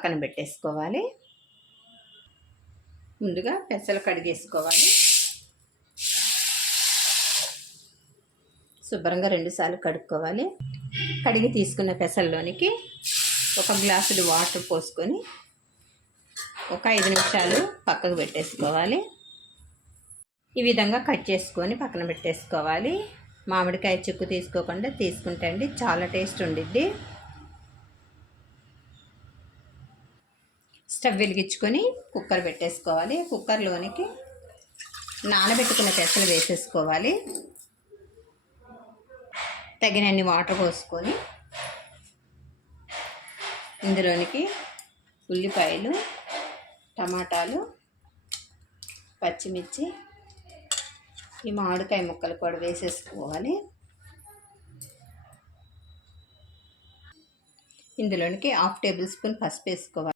పక్కన పెట్టేసుకోవాలి ముందుగా పెసలు కడిగేసుకోవాలి శుభ్రంగా రెండుసార్లు కడుక్కోవాలి. కడిగి తీసుకున్న పెసల్లోనికి ఒక గ్లాసుడు వాటర్ పోసుకొని ఒక ఐదు నిమిషాలు పక్కకు పెట్టేసుకోవాలి. ఈ విధంగా కట్ చేసుకొని పక్కన పెట్టేసుకోవాలి. మామిడికాయ చిక్కు తీసుకోకుండా తీసుకుంటే అండి చాలా టేస్ట్ ఉండిద్ది. స్టవ్ వెలిగించుకొని కుక్కర్ పెట్టేసుకోవాలి. కుక్కర్లోనికి నానబెట్టుకున్న పెసలు వేసేసుకోవాలి. తగినన్ని వాటర్ పోసుకొని ఇందులోనికి ఉల్లిపాయలు టమాటాలు పచ్చిమిర్చి ఈ మామిడికాయ ముక్కలు కూడా వేసేసుకోవాలి. ఇందులోనికి హాఫ్ టేబుల్ స్పూన్ పసుపు వేసుకోవాలి.